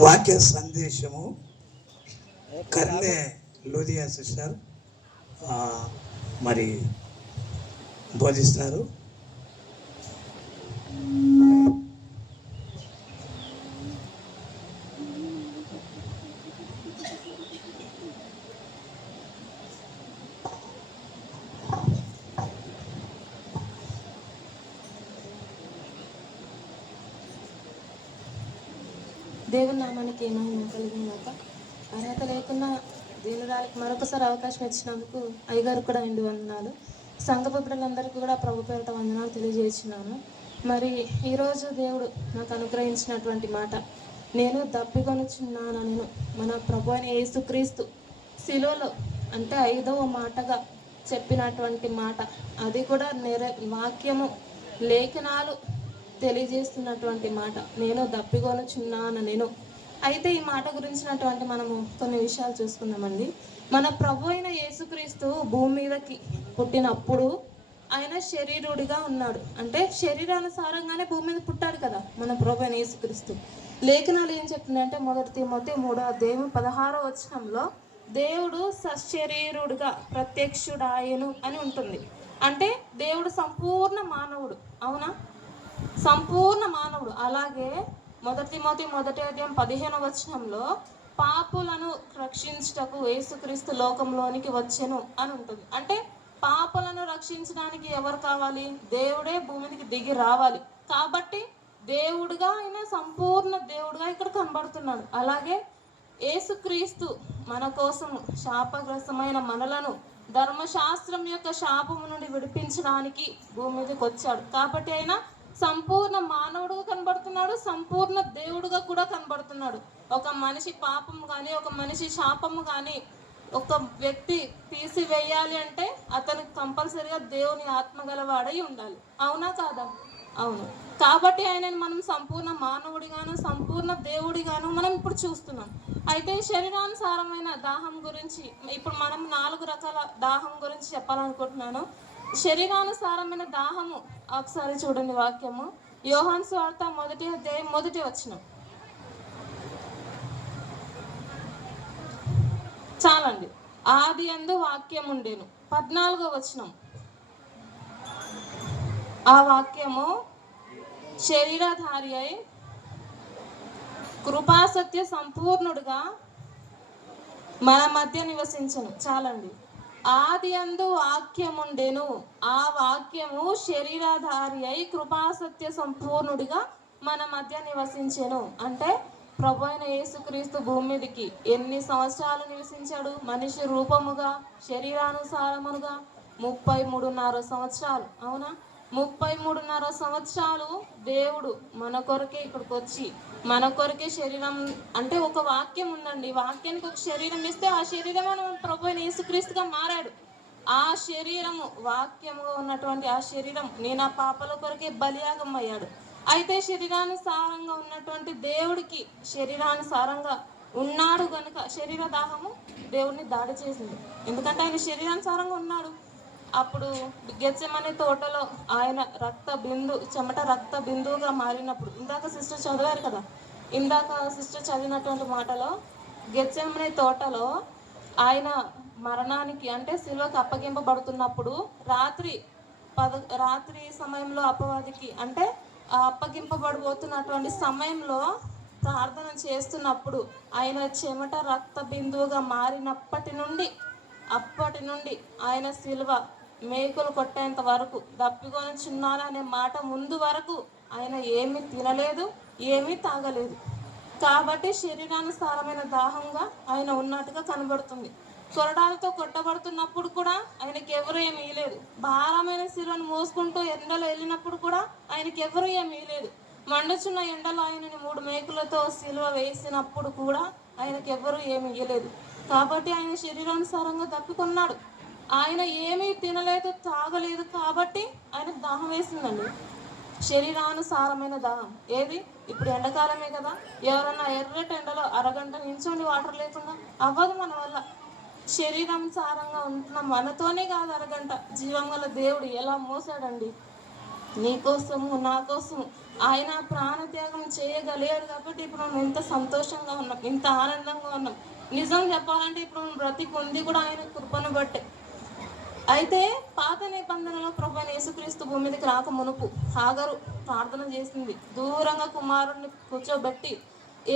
వాక్య సందేశము కర్నే లూదియా సిస్టర్ మరి బోధిస్తారు. దేవుని నామానికి మహిమ కలిగినాక అర్హత లేకున్నా దీనురాలికి మరొకసారి అవకాశం ఇచ్చినందుకు అయ్యగారు కూడా ఇండి వందనాలు. సంఘ బిడ్డలందరికీ కూడా ప్రభు పేరిట వందనాలు తెలియజేస్తున్నాను. మరి ఈరోజు దేవుడు నాకు అనుగ్రహించినటువంటి మాట, నేను దప్పికొనుచున్నాను నేను మన ప్రభు అయిన యేసుక్రీస్తు శిలువలో అంటే 5వ మాటగా చెప్పినటువంటి మాట, అది కూడా వాక్యము లేఖనాలు తెలియజేస్తున్నటువంటి మాట, నేను దప్పికొనుచున్నాను నేను. అయితే ఈ మాట గురించినటువంటి మనము కొన్ని విషయాలు చూసుకుందామండి. మన ప్రభు అయిన యేసుక్రీస్తు భూమి మీదకి పుట్టినప్పుడు ఆయన శరీరుడిగా ఉన్నాడు. అంటే శరీరానుసారంగానే భూమి మీద పుట్టాడు కదా మన ప్రభు అయిన యేసుక్రీస్తు. లేఖనాలు ఏం చెప్తుందంటే 1 తిమోతి 3:16 వచనంలో దేవుడు సశరీరుడుగా ప్రత్యక్షుడాయను అని ఉంటుంది. అంటే దేవుడు సంపూర్ణ మానవుడు. అవునా? సంపూర్ణ మానవుడు. అలాగే 1 తిమోతి 1:15 వచనంలో పాపులను రక్షించుటకు యేసుక్రీస్తు లోకంలోనికి వచ్చెను అని ఉంటుంది. అంటే పాపులను రక్షించడానికి ఎవరు కావాలి? దేవుడే భూమికి దిగి రావాలి. కాబట్టి దేవుడుగా ఆయన సంపూర్ణ దేవుడుగా ఇక్కడ కనబడుతున్నాడు. అలాగే యేసుక్రీస్తు మన కోసం శాపగ్రస్తమైన మనలను ధర్మశాస్త్రం యొక్క శాపము నుండి విడిపించడానికి భూమి మీదకి వచ్చాడు. కాబట్టి ఆయన సంపూర్ణ మానవుడుగా కనబడుతున్నాడు, సంపూర్ణ దేవుడుగా కూడా కనబడుతున్నాడు. ఒక మనిషి పాపము కానీ ఒక మనిషి శాపము కానీ ఒక వ్యక్తి తీసివేయాలి అంటే అతనికి కంపల్సరిగా దేవుని ఆత్మ గలవాడై ఉండాలి. అవునా కాదా? అవును. కాబట్టి ఆయనను మనం సంపూర్ణ మానవుడిగాను సంపూర్ణ దేవుడిగాను మనం ఇప్పుడు చూస్తున్నాం. అయితే శరీరానుసారమైన దాహం గురించి ఇప్పుడు మనం 4 రకాల దాహం గురించి చెప్పాలనుకుంటున్నాను. శరీరానుసారమైన దాహము ఒకసారి చూడండి. వాక్యము యోహాను సువార్త 1:1 వచనం చాలండి. ఆది యందు వాక్యం ఉండేను 14వ వచనం. ఆ వాక్యము శరీరధారి అయి కృపాసత్య సంపూర్ణుడుగా మన మధ్య నివసించను. చాలండి. ఆది యందు వాక్యముండెను, ఆ వాక్యము శరీరధారి అయి కృపాసత్య సంపూర్ణుడిగా మన మధ్య నివసించెను. అంటే ప్రభు అయిన యేసుక్రీస్తు భూమి మీదకి ఎన్ని సంవత్సరాలు నివసించాడు? మనిషి రూపముగా శరీరానుసారముగా 33.5 సంవత్సరాలు. అవునా? 33.5 సంవత్సరాలు దేవుడు మన కొరకే ఇక్కడికి వచ్చి మన కొరకే శరీరం అంటే ఒక వాక్యం ఉందండి. వాక్యానికి ఒక శరీరం ఇస్తే ఆ శరీరం ప్రభు అయిన యేసుక్రీస్తుగా మారాడు. ఆ శరీరము వాక్యముగా ఉన్నటువంటి ఆ శరీరం నేను ఆ పాపల కొరకే బలియాగం అయ్యాడు. అయితే శరీరానుసారంగా ఉన్నటువంటి దేవుడికి శరీరానుసారంగా ఉన్నాడు కనుక శరీర దాహము దేవుడిని దాడి చేసింది. ఎందుకంటే ఆయన శరీరానుసారంగా ఉన్నాడు. అప్పుడు గెత్సెమనే తోటలో ఆయన చెమట రక్త బిందువుగా మారినప్పుడు ఇందాక సిస్టర్ చదివారు కదా, ఇందాక సిస్టర్ చదివినటువంటి మాటలో గెత్సెమనే తోటలో ఆయన మరణానికి అంటే సిలువకు అప్పగింపబడుతున్నప్పుడు రాత్రి సమయంలో అపవాదికి అంటే అప్పగింపబడిపోతున్నటువంటి సమయంలో ప్రార్థన చేస్తున్నప్పుడు ఆయన చెమట రక్త బిందువుగా మారినప్పటి నుండి ఆయన సిలువ మేకులు కొట్టేంత వరకు దప్పికొనుచున్నాను అనే మాట ముందు వరకు ఆయన ఏమీ తినలేదు, ఏమీ తాగలేదు. కాబట్టి శరీరానుసారమైన దాహంగా ఆయన ఉన్నట్టుగా కనబడుతుంది. కొరడాలతో కొట్టబడుతున్నప్పుడు కూడా ఆయనకి ఎవరు ఏమి ఇయ్యలేదు. భారమైన సిలువను మోసుకుంటూ ఎండలో వెళ్ళినప్పుడు కూడా ఆయనకి ఎవరు ఏమి ఇయ్యలేదు. మండుచున్న ఎండలో ఆయనని 3 మేకులతో సిలువ వేసినప్పుడు కూడా ఆయనకి ఎవరు ఏమి ఇయ్యలేదు. కాబట్టి ఆయన శరీరానుసారంగా దప్పికొన్నాడు. ఆయన ఏమీ తినలేదు, తాగలేదు. కాబట్టి ఆయనకు దాహం వేసిందండి. శరీరానుసారమైన దాహం. ఏది? ఇప్పుడు ఎండాకాలమే కదా, ఎవరన్నా ఎర్రటి ఎండలో అరగంట నించోండి వాటర్ లేకుండా అవ్వదు మన వల్ల. శరీరానుసారంగా ఉంటున్న మనతోనే కాదు, అరగంట జీవం గల దేవుడు ఎలా మోసాడండి. నీ కోసము నా కోసము ఆయన ప్రాణత్యాగం చేయగలిగాడు కాబట్టి ఇప్పుడు మనం ఎంత సంతోషంగా ఉన్నాం, ఎంత ఆనందంగా ఉన్నాం. నిజం చెప్పాలంటే ఇప్పుడు మనం బ్రతికి ఉంది కూడా ఆయన కృపను బట్టే. అయితే పాత నిబంధనలో ప్రభువైన యేసుక్రీస్తు భూమి మీదకి రాక మునుపు హాగరు ప్రార్థన చేసింది, దూరంగా కుమారుడిని కూర్చోబెట్టి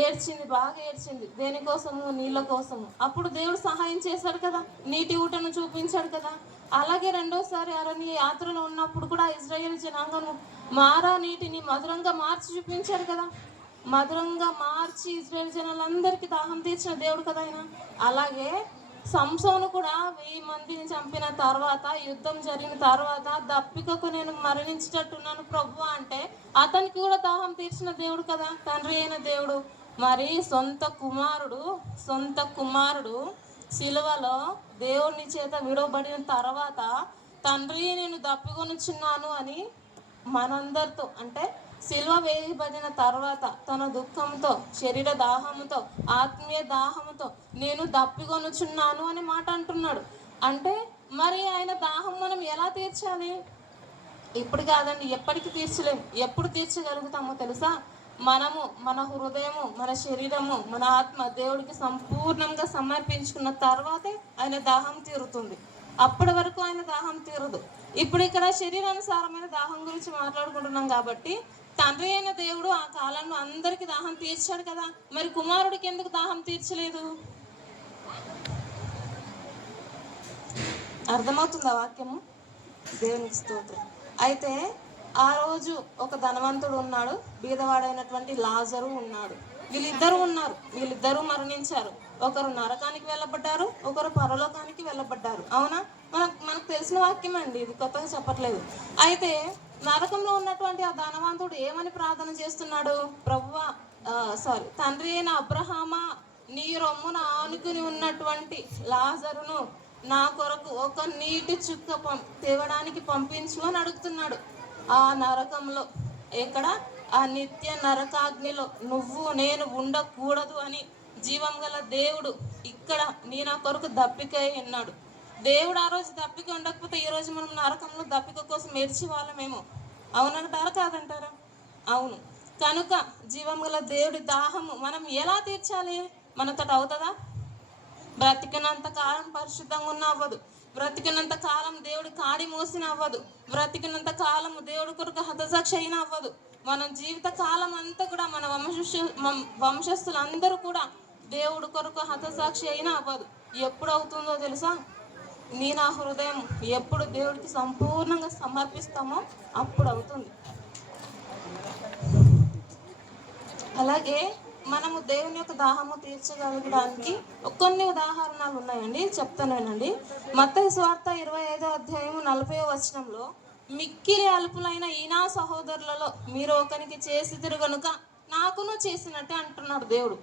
ఏడ్చింది, బాగా ఏడ్చింది. దేనికోసము? నీళ్ళ కోసము. అప్పుడు దేవుడు సహాయం చేశాడు కదా, నీటి ఊటను చూపించాడు కదా. అలాగే రెండోసారి అరణ్య యాత్రలో ఉన్నప్పుడు కూడా ఇజ్రాయేల్ జనాంగం మారా నీటిని మధురంగా మార్చి చూపించాడు కదా. మధురంగా మార్చి ఇజ్రాయేల్ జనాలందరికీ దాహం తీర్చిన దేవుడు కదా ఆయన. అలాగే సంసోను కూడా 1000 మందిని చంపిన తర్వాత, యుద్ధం జరిగిన తర్వాత దప్పికకు నేను మరణించేటట్టున్నాను ప్రభు అంటే అతనికి కూడా దాహం తీర్చిన దేవుడు కదా, తండ్రి అయిన దేవుడు. మరి సొంత కుమారుడు సిలువలో దేవుని చేత విడవబడిన తర్వాత తండ్రి నేను దప్పికొనుచున్నాను అని మనందరితో, అంటే సిలువ వేయబడిన తర్వాత తన దుఃఖంతో, శరీర దాహముతో, ఆత్మీయ దాహముతో నేను దప్పికొనుచున్నాను అని మాట అంటున్నాడు. అంటే మరి ఆయన దాహం మనం ఎలా తీర్చాలి? ఇప్పుడు కాదండి, ఎప్పటికీ తీర్చలేము. ఎప్పుడు తీర్చగలుగుతామో తెలుసా? మనము మన హృదయము, మన శరీరము, మన ఆత్మ దేవుడికి సంపూర్ణంగా సమర్పించుకున్న తర్వాతే ఆయన దాహం తీరుతుంది. అప్పటి వరకు ఆయన దాహం తీరదు. ఇప్పుడు ఇక్కడ శరీరానుసారమైన దాహం గురించి మాట్లాడుకుంటున్నాం కాబట్టి తండ్రి అయిన దేవుడు ఆ కాలంలో అందరికీ దాహం తీర్చాడు కదా, మరి కుమారుడికి ఎందుకు దాహం తీర్చలేదు? అర్థమవుతుందా వాక్యము? దేవునికి స్తోత్రం. అయితే ఆ రోజు ఒక ధనవంతుడు ఉన్నాడు, బీదవాడైనటువంటి లాజరు ఉన్నాడు. వీళ్ళిద్దరూ మరణించారు. ఒకరు నరకానికి వెళ్ళబడ్డారు, ఒకరు పరలోకానికి వెళ్ళబడ్డారు. అవునా? మనకు తెలిసిన వాక్యం అండి, ఇది కొత్తగా చెప్పట్లేదు. అయితే నరకంలో ఉన్నటువంటి ఆ ధనవంతుడు ఏమని ప్రార్థన చేస్తున్నాడు? తండ్రి అయిన అబ్రహామా, నీ రొమ్మున ఆనుకుని ఉన్నటువంటి లాజరును నా కొరకు ఒక నీటి చుక్క తేవడానికి పంపించు అని అడుగుతున్నాడు. ఆ నరకంలో, ఎక్కడ? ఆ నిత్య నరకాగ్నిలో నువ్వు నేను ఉండకూడదు అని జీవం గల దేవుడు ఇక్కడ నీ నా కొరకు దప్పికై ఉన్నాడు. దేవుడు ఆ రోజు దప్పిక ఉండకపోతే ఈ రోజు మనం నరకంలో దప్పిక కోసం ఏడ్చి వాళ్ళమేమో. అవునంటారా కాదంటారా? అవును. కనుక జీవం గల దేవుడి దాహము మనం ఎలా తీర్చాలి? మనతోటి అవుతుందా? బ్రతికినంత కాలం పరిశుద్ధంగా ఉన్న అవ్వదు. బ్రతికినంత కాలం దేవుడి కాడి మోసిన అవ్వదు. బ్రతికినంత కాలం దేవుడి కొరకు హతసాక్షి అయినా అవ్వదు. మన జీవిత కాలం అంతా కూడా మన వంశస్థులందరూ కూడా దేవుడి కొరకు హతసాక్షి అయినా అవ్వదు. ఎప్పుడు అవుతుందో తెలుసా? నీ నా హృదయం ఎప్పుడు దేవుడికి సంపూర్ణంగా సమర్పిస్తామో అప్పుడు అవుతుంది. అలాగే మనము దేవుని యొక్క దాహము తీర్చగలగడానికి కొన్ని ఉదాహరణలు ఉన్నాయండి, చెప్తానేనండి. మత్తయి సువార్త 25వ అధ్యాయము 40వ వచనంలో, మిక్కిలి అల్పులైన ఈ నా సహోదరులలో మీరు ఒకరికి చేసితిరు గనుక నాకును చేసినట్టే అంటున్నాడు దేవుడు.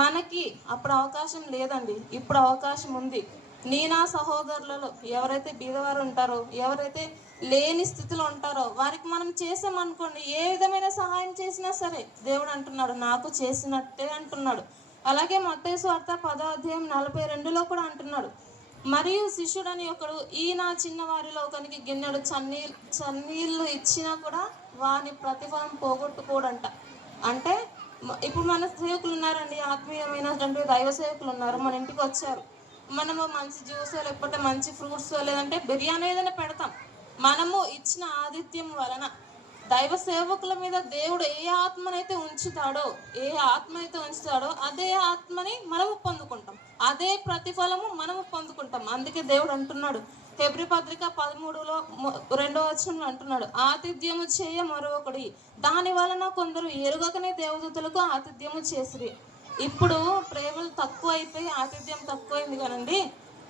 మనకి అప్పుడు అవకాశం లేదండి, ఇప్పుడు అవకాశం ఉంది. నీ నా సహోదరులలో ఎవరైతే బీదవారు ఉంటారో, ఎవరైతే లేని స్థితిలో ఉంటారో వారికి మనం చేసామనుకోండి, ఏ విధమైన సహాయం చేసినా సరే దేవుడు అంటున్నాడు నాకు చేసినట్టే అంటున్నాడు. అలాగే మత్తయి సువార్త 10వ అధ్యాయం 42లో కూడా అంటున్నాడు, మరియు శిష్యుడని ఒకడు ఈ నా చిన్న వారిలో ఒకనికి గిన్నెడు చన్నీళ్ళు ఇచ్చినా కూడా వాని ప్రతిఫలం పోగొట్టుకోడంట. అంటే ఇప్పుడు మన సేవకులు ఉన్నారండి, ఆత్మీయమైనటువంటి దైవ సేవకులు ఉన్నారు, మన ఇంటికి వచ్చారు. మనము మంచి జ్యూస్ లేకపోతే మంచి ఫ్రూట్స్ లేదంటే బిర్యానీ ఏదైనా పెడతాం. మనము ఇచ్చిన ఆతిథ్యం వలన దైవ సేవకుల మీద దేవుడు ఏ ఆత్మనైతే ఉంచుతాడో అదే ఆత్మని మనము పొందుకుంటాం, అదే ప్రతిఫలము మనము పొందుకుంటాం. అందుకే దేవుడు అంటున్నాడు హెబ్రీ పత్రిక 13లో 2వ వచనంలో అంటున్నాడు, ఆతిథ్యము చేయ మరొకడి, దాని వలన కొందరు ఎరుగకనే దేవదూతలకు ఆతిథ్యము చేసిరి. ఇప్పుడు ప్రేమలు తక్కువ అయిపోయి ఆతిథ్యం తక్కువైంది కదండి.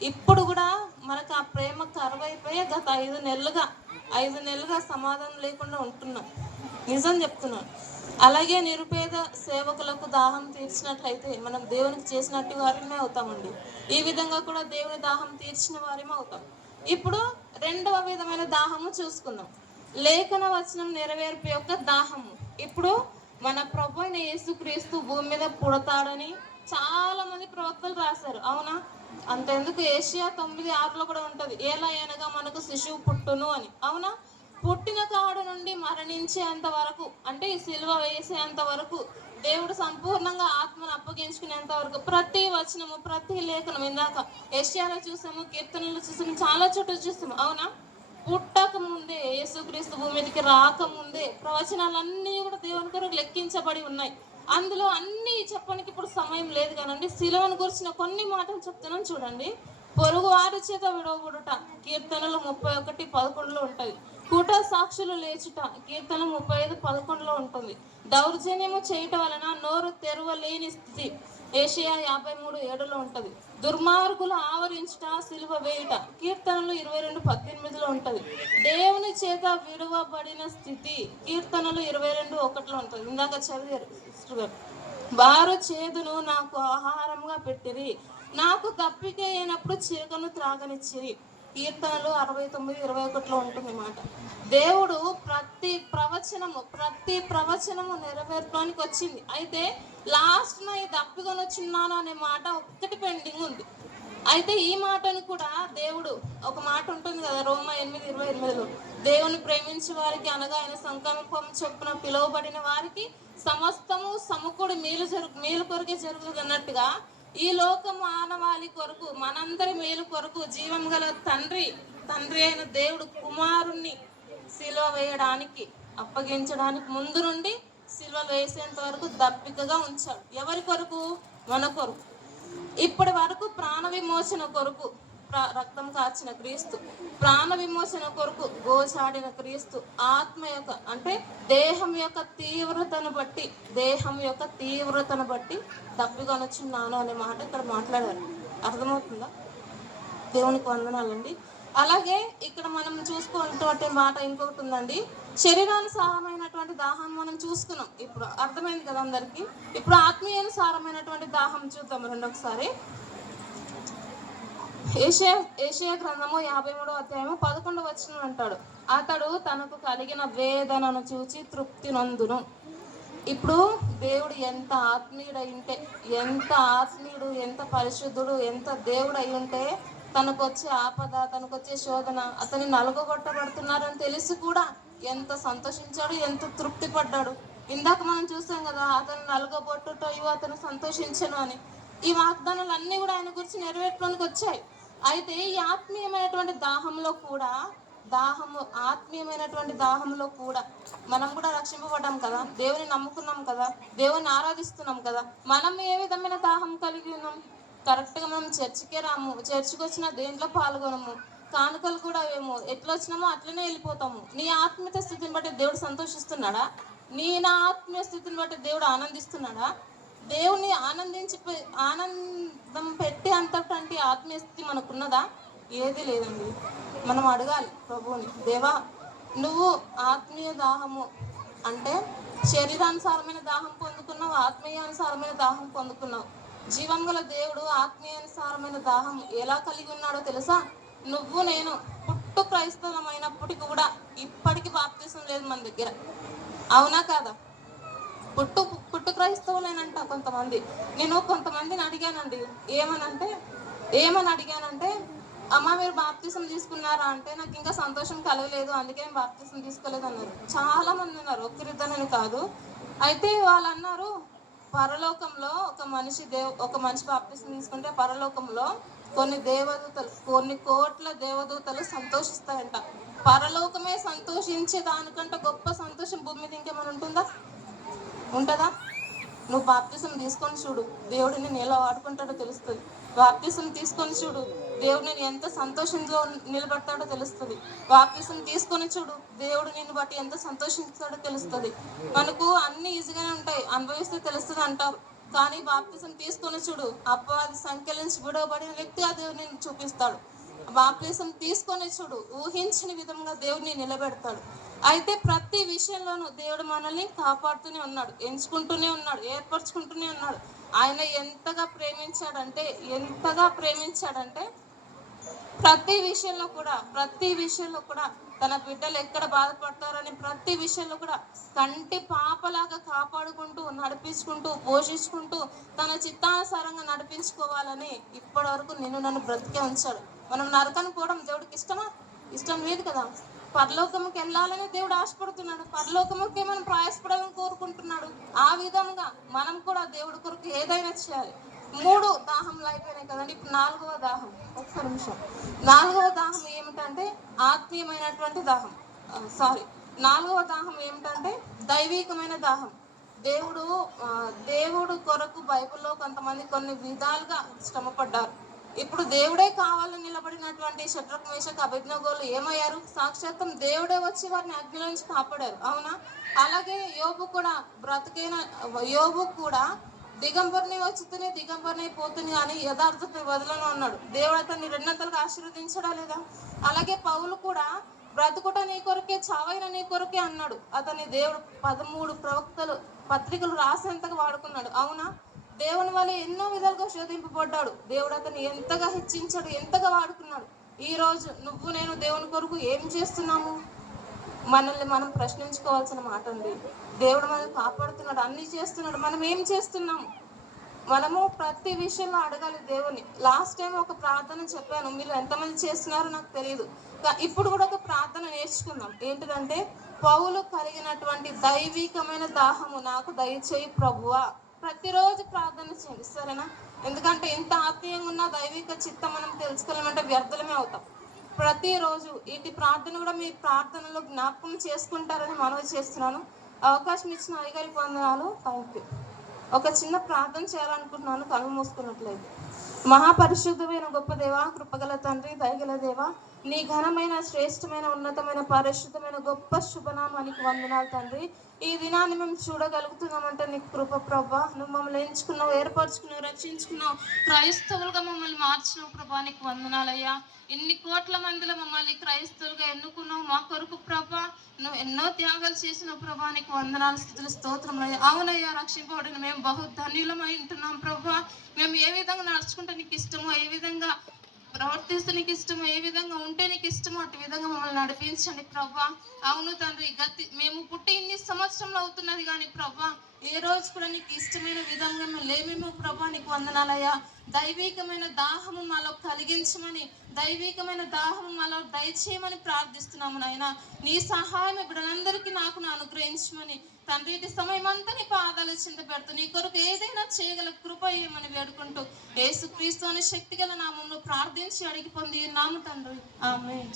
ఇప్పుడు కూడా మనకు ఆ ప్రేమ కరువైపోయి గత 5 నెలలుగా సమాధానం లేకుండా ఉంటున్నాం. నిజం చెప్తున్నాను. అలాగే నిరుపేద సేవకులకు దాహం తీర్చినట్లయితే మనం దేవునికి చేసినట్టు వారిమే అవుతామండి. ఈ విధంగా కూడా దేవుని దాహం తీర్చిన వారిమే అవుతాం. ఇప్పుడు 2వ విధమైన దాహము చూసుకుందాం, లేఖన వచనం నెరవేర్పు యొక్క దాహము. ఇప్పుడు మన ప్రభు అయిన యేసుక్రీస్తు భూమి మీద పుడతాడని చాలా మంది ప్రవక్తలు రాశారు. అవునా? అంతెందుకు, ఏషియా 9:6లో కూడా ఉంటది, ఎలా అనగా మనకు శిశువు పుట్టును అని. అవునా? పుట్టిన కాడు నుండి మరణించేంత వరకు, అంటే ఈ సిలువ వేసేంత వరకు, దేవుడు సంపూర్ణంగా ఆత్మను అప్పగించుకునేంత వరకు ప్రతి వచనము, ప్రతి లేఖనం, ఇందాక యెషయాలో చూసాము, కీర్తనలు చూసాము, చాలా చోట్ల చూసాము. అవునా? పుట్టక ముందే, యేసుక్రీస్తు భూమి మీదకి రాకముందే ప్రవచనాలన్నీ కూడా దేవుని కొరకు లెక్కించబడి ఉన్నాయి. అందులో అన్ని చెప్పడానికి ఇప్పుడు సమయం లేదు కానండి. సిలువను గురించిన కొన్ని మాటలు చెప్తున్నాను చూడండి. పొరుగు వారి చేత విడవబడుట కీర్తనలు 31:11 ఉంటుంది. కూట సాక్షులు లేచుట కీర్తన 35:11 ఉంటుంది. దౌర్జన్యము చేయటం వలన నోరు తెరవలేని స్థితి యెషయా 53:7 ఉంటుంది. దుర్మార్గులు ఆవరించుట, సిలువ వేయుట కీర్తనలు 22:18 ఉంటుంది. దేవుని చేత విడువబడిన స్థితి కీర్తనలు 22:1 ఉంటుంది. ఇందాక చదివారు సిస్టర్ గారు. వారు చేదును నాకు ఆహారంగా పెట్టిరి, నాకు దప్పిక అయినప్పుడు చిరకను త్రాగనిచ్చిరి కీర్తనలు 69:21 ఉంటుంది మాట. దేవుడు ప్రతి ప్రవచనము నెరవేర్చడానికి వచ్చింది. అయితే లాస్ట్ నా ఈ దప్పికను వచ్చిన్నాను అనే మాట ఒక్కటి పెండింగ్ ఉంది. అయితే ఈ మాటను కూడా దేవుడు, ఒక మాట ఉంటుంది కదా రోమా 8:28, దేవుని ప్రేమించే వారికి అనగా ఆయన సంకల్పం చొప్పున పిలువబడిన వారికి సమస్తము సమకూడి మేలు కొరకే జరుగుతుంది అన్నట్టుగా ఈ లోక మానవాళి కొరకు, మనందరి మేలు కొరకు జీవం గల తండ్రి అయిన దేవుడు కుమారుణ్ణి సిలువ వేయడానికి, అప్పగించడానికి ముందు నుండి సిలువ వేసేంత వరకు దప్పికగా ఉంచాడు. ఎవరి కొరకు? మన కొరకు. ఇప్పటి వరకు ప్రాణ విమోచన కొరకు రక్తం కార్చిన క్రీస్తు, ప్రాణ విమోచన కొరకు గోచాడిన క్రీస్తు, ఆత్మ యొక్క అంటే దేహం యొక్క తీవ్రతను బట్టి దప్పికొనొచ్చున్నాను అనే మాట ఇక్కడ మాట్లాడారు. అర్థమవుతుందా? దేవునికి వందనాలండి. అలాగే ఇక్కడ మనం చూసుకోవాల్సినటువంటి మాట ఇంకొకటి ఉందండి. శరీరానుసారమైనటువంటి దాహం మనం చూసుకున్నాం. ఇప్పుడు అర్థమైంది కదా అందరికి. ఇప్పుడు ఆత్మీయానుసారమైనటువంటి దాహం చూద్దాం రెండొకసారి. యెషయా గ్రంథము 53:11 అంటాడు, అతడు తనకు కలిగిన వేదనను చూచి తృప్తి నొందును. ఇప్పుడు దేవుడు ఎంత ఆత్మీయుడు, ఎంత పరిశుద్ధుడు, ఎంత దేవుడు అయి ఉంటే తనకు వచ్చే ఆపద, తనకు వచ్చే శోధన, అతని నలుగొట్టబడుతున్నారని తెలిసి కూడా ఎంత సంతోషించాడు, ఎంత తృప్తి పడ్డాడు. ఇందాక మనం చూసాం కదా, అతను నలుగొట్టుటో అతను సంతోషించను అని. ఈ వాగ్దానాలు అన్నీ కూడా ఆయన గురించి నెరవేర్చడానికి వచ్చాయి. అయితే ఈ ఆత్మీయమైనటువంటి దాహంలో కూడా మనం కూడా రక్షింపబడ్డాం కదా, దేవుని నమ్ముకున్నాం కదా, దేవుని ఆరాధిస్తున్నాం కదా. మనం ఏ విధమైన దాహం కలిగి ఉన్నాం? కరెక్ట్గా మనం చర్చికే రాము, చర్చికి వచ్చిన దేంట్లో పాల్గొనము, కానుకలు కూడా ఏమో ఎట్లా వచ్చినామో అట్లనే వెళ్ళిపోతాము. నీ ఆత్మీయ స్థితిని బట్టి దేవుడు సంతోషిస్తున్నాడా? నా ఆత్మీయ స్థితిని బట్టి దేవుడు ఆనందిస్తున్నాడా? దేవుని ఆనందం పెట్టే అంతటి ఆత్మీయ స్థితి మనకున్నదా? ఏది లేదండి. మనం అడగాలి ప్రభువుని, దేవా నువ్వు ఆత్మీయ దాహము అంటే శరీరానుసారమైన దాహం పొందుకున్నావు, ఆత్మీయానుసారమైన దాహం పొందుకున్నావు. జీవం గల దేవుడు ఆత్మీయానుసారమైన దాహం ఎలా కలిగి ఉన్నాడో తెలుసా? నువ్వు నేను పుట్టు క్రైస్తవమైనప్పటికీ కూడా ఇప్పటికీ బాప్తిసం లేదు మన దగ్గర. అవునా కాదా? పుట్టు క్రైస్తవులేనంట కొంతమంది. నేను కొంతమందిని అడిగానండి, ఏమని అడిగానంటే అమ్మ మీరు బాప్తిసం తీసుకున్నారా అంటే నాకు ఇంకా సంతోషం కలగలేదు, అందుకే నేను బాప్తిసం తీసుకోలేదు అన్నారు. చాలా మంది ఉన్నారు, ఒక్కరిద్దరని కాదు. అయితే వాళ్ళు అన్నారు, పరలోకంలో ఒక మనిషి బాప్తిసం తీసుకుంటే పరలోకంలో కొన్ని కోట్ల దేవదూతలు సంతోషిస్తాయంట. పరలోకమే సంతోషించే దానికంటే గొప్ప సంతోషం భూమి మీద ఇంకేమైనా ఉంటుందా? నువ్వు బాప్తిసం తీసుకొని చూడు, దేవుడు నేను ఎలా వాడుకుంటాడో తెలుస్తుంది. బాప్తిసం తీసుకొని చూడు, దేవుడు నేను ఎంత సంతోషంలో నిలబడతాడో తెలుస్తుంది. బాప్తిసం తీసుకొని చూడు, దేవుడు నిన్ను బట్టి ఎంత సంతోషిస్తాడో తెలుస్తుంది. మనకు అన్ని ఈజీగానే ఉంటాయి, అనుభవిస్తే తెలుస్తుంది అంటారు. కానీ బాప్తిసం తీసుకొని చూడు, అపవాది సంఖ్యల నుంచి విడవబడిన వ్యక్తిగా దేవుడు నిన్ను చూపిస్తాడు. బాప్తిసం తీసుకొని చూడు, ఊహించిన విధంగా దేవుడిని నిలబెడతాడు. అయితే ప్రతి విషయంలోనూ దేవుడు మనల్ని కాపాడుతూనే ఉన్నాడు, ఎంచుకుంటూనే ఉన్నాడు, ఏర్పరచుకుంటూనే ఉన్నాడు. ఆయన ఎంతగా ప్రేమించాడంటే ప్రతి విషయంలో కూడా తన బిడ్డలు ఎక్కడ బాధపడతారని ప్రతి విషయంలో కూడా కంటి పాపలాగా కాపాడుకుంటూ, నడిపించుకుంటూ, పోషించుకుంటూ, తన చిత్తానుసారంగా నడిపించుకోవాలని ఇప్పటి వరకు నన్ను బ్రతికే ఉంచాడు. మనం నరకానికి పోవడం దేవుడికి ఇష్టమా? ఇష్టం లేదు కదా. పరలోకముకి వెళ్ళాలని దేవుడు ఆశపడుతున్నాడు. పరలోకముకే మనం ప్రయాసపడాలని కోరుకుంటున్నాడు. ఆ విధంగా మనం కూడా దేవుడి కొరకు ఏదైనా చేయాలి. 3 దాహంలు అయిపోయినాయి కదండి. ఇప్పుడు 4వ దాహం. ఒక్క నిమిషం. 4వ దాహం ఏమిటంటే ఆత్మీయమైనటువంటి దాహం. 4వ దాహం ఏమిటంటే దైవికమైన దాహం. దేవుడు కొరకు బైబిల్లో కొంతమంది కొన్ని విధాలుగా శ్రమపడ్డారు. ఇప్పుడు దేవుడే కావాలని నిలబడినటువంటి షడ్రక్ మేషక్ అబేద్నెగోలు ఏమయ్యారు? సాక్షాత్తం దేవుడే వచ్చి వారిని అగ్నిలో నుంచి కాపాడారు. అవునా? అలాగే యోబు కూడా దిగంబరిని వచ్చుతూనే దిగంబరిని పోతుంది కానీ యథార్థతని వదలను అన్నాడు. దేవుడు అతన్ని 200గా ఆశీర్వదించడా లేదా? అలాగే పౌలు కూడా బ్రతుకుట నీ కొరకే, చావైన నీ కొరకే అన్నాడు. అతన్ని దేవుడు 13 పత్రికలు రాసేంతగా వాడుకున్నాడు. అవునా? దేవుని వల్ల ఎన్నో విధాలుగా శోధింపబడ్డాడు. దేవుడు అతన్ని ఎంతగా హెచ్చించాడు, ఎంతగా వాడుకున్నాడు. ఈ రోజు నేను దేవుని కొరకు ఏం చేస్తున్నాము? మనల్ని మనం ప్రశ్నించుకోవాల్సిన మాట అండి. దేవుడు మనల్ని కాపాడుతున్నాడు, అన్ని చేస్తున్నాడు. మనం ఏం చేస్తున్నాము? మనము ప్రతి విషయంలో అడగాలి దేవుని. లాస్ట్ టైం ఒక ప్రార్థన చెప్పాను, మీరు ఎంతమంది చేస్తున్నారో నాకు తెలియదు. ఇప్పుడు కూడా ఒక ప్రార్థన నేర్చుకుందాం. ఏంటిదంటే, పౌలు కలిగినటువంటి దైవికమైన దాహము నాకు దయచేయి ప్రభువా. ప్రతిరోజు ప్రార్థన చేయండి, సరేనా? ఎందుకంటే ఇంత ఆత్మీయంగా ఉన్న దైవిక చిత్తం మనం తెలుసుకోవాలంటే వ్యర్థులమే అవుతాం. ప్రతిరోజు ఇటు ప్రార్థన కూడా మీ ప్రార్థనలో జ్ఞాపకం చేసుకుంటారని మనవి చేస్తున్నాను. అవకాశం ఇచ్చిన అయ్యగారికి వందనాలు. Thank you. ఒక చిన్న ప్రార్థన చేయాలనుకుంటున్నాను, కళ్ళు మూసుకున్నట్లయితే. మహాపరిశుద్ధమైన గొప్ప దేవ, కృపగల తండ్రి, దయగల దేవ, నీ ఘనమైన, శ్రేష్టమైన, ఉన్నతమైన, పరిశుద్ధమైన గొప్ప శుభనామానికి వందనాలు తండ్రి. ఈ దినాన్ని మేము చూడగలుగుతున్నామంటే నీకు కృప ప్రభా. నువ్వు మమ్మల్ని ఎంచుకున్నావు, ఏర్పరచుకున్నావు, రక్షించుకున్నావు, క్రైస్తవులుగా మమ్మల్ని మార్చినావు ప్రభా. నీకు వందనాలయ్యా. ఇన్ని కోట్ల మందిలో మమ్మల్ని క్రైస్తవులుగా ఎన్నుకున్నావు మా కొరకు ప్రభా. నువ్వు ఎన్నో త్యాగాలు చేసిన ప్రభా. నీకు వందనాలు, స్తుతులు, స్తోత్రములయ్యా. అవునయ్యా, రక్షింపబడిన మేము బహు ధన్యులమై ఉంటున్నాం ప్రభా. మేము ఏ విధంగా నడుచుకుంటే నీకు ఇష్టమో, ఏ విధంగా ప్రవర్తిస్తే నీకు ఇష్టమో, ఏ విధంగా ఉంటే నీకు ఇష్టమో అటు విధంగా మమ్మల్ని నడిపించండి ప్రభా. అవును తండ్రి, మేము పుట్టి ఇన్ని సంవత్సరంలో అవుతున్నది కానీ ప్రభా, ఏ రోజు కూడా నీకు ఇష్టమైన విధంగా మేము లేమేమో ప్రభా. నీకు వందనాలయ్యా. దైవికమైన దాహము మాలో కలిగించమని, దైవికమైన దాహము మాలో దయచేయమని ప్రార్థిస్తున్నాము నాయన. నీ సహాయం బిడ్డలందరికీ నాకు అనుగ్రహించమని తండ్రి, ఇటు సమయం అంతా నీ పాదాలు చింత పెడుతూ నీ కొరకు ఏదైనా చేయగల కృప ఇయ్యమని వేడుకుంటూ యేసుక్రీస్తు అనే శక్తిగల నామంలో ప్రార్థించి అడిగి పొంది నాము తండ్రి. ఆమేన్.